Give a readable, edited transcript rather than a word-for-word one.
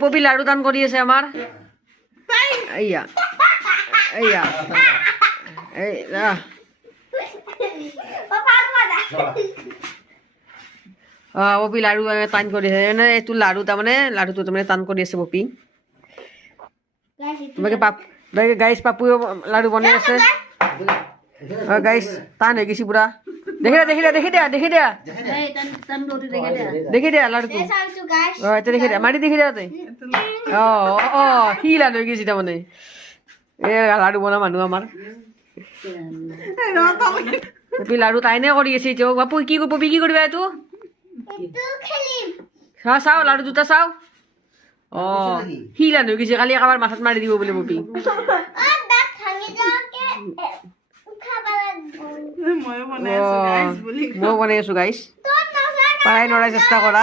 পপি লাড়ু দান কৰি আছে আমাৰ এইয়া এইয়া এই পপি লাড়ু টান কৰি আছে মানে এইটো লাড়ু তাৰমানে লাড়ুটো তাৰমানে টান কৰি আছে পপি তোমাকে গাইছ পাপুও লাড়ু বনাই আছে গাইছ টান হৈ গৈছে পুৰা দেখি দিয়া লাড়ুটো এতিয়া দেখি দিয়া মাৰি দেখি দিয়া তই সি লাড়ু হৈ গৈছে তাৰমানে লাড়ু বনোৱা মানুহ আমাৰ পপি লাড়ু তাইনে কৰি আছে এতিয়া বাপু পপি কি কৰিবা এইটো চাও লাড়ু দুটা চাও সি লাড়ু হৈ গৈছে কালি একেবাৰে মাথাত মাৰি দিব বোলে পপি ময়ো বনাই আছো গাইছ পাৰাই নৰাই চেষ্টা কৰা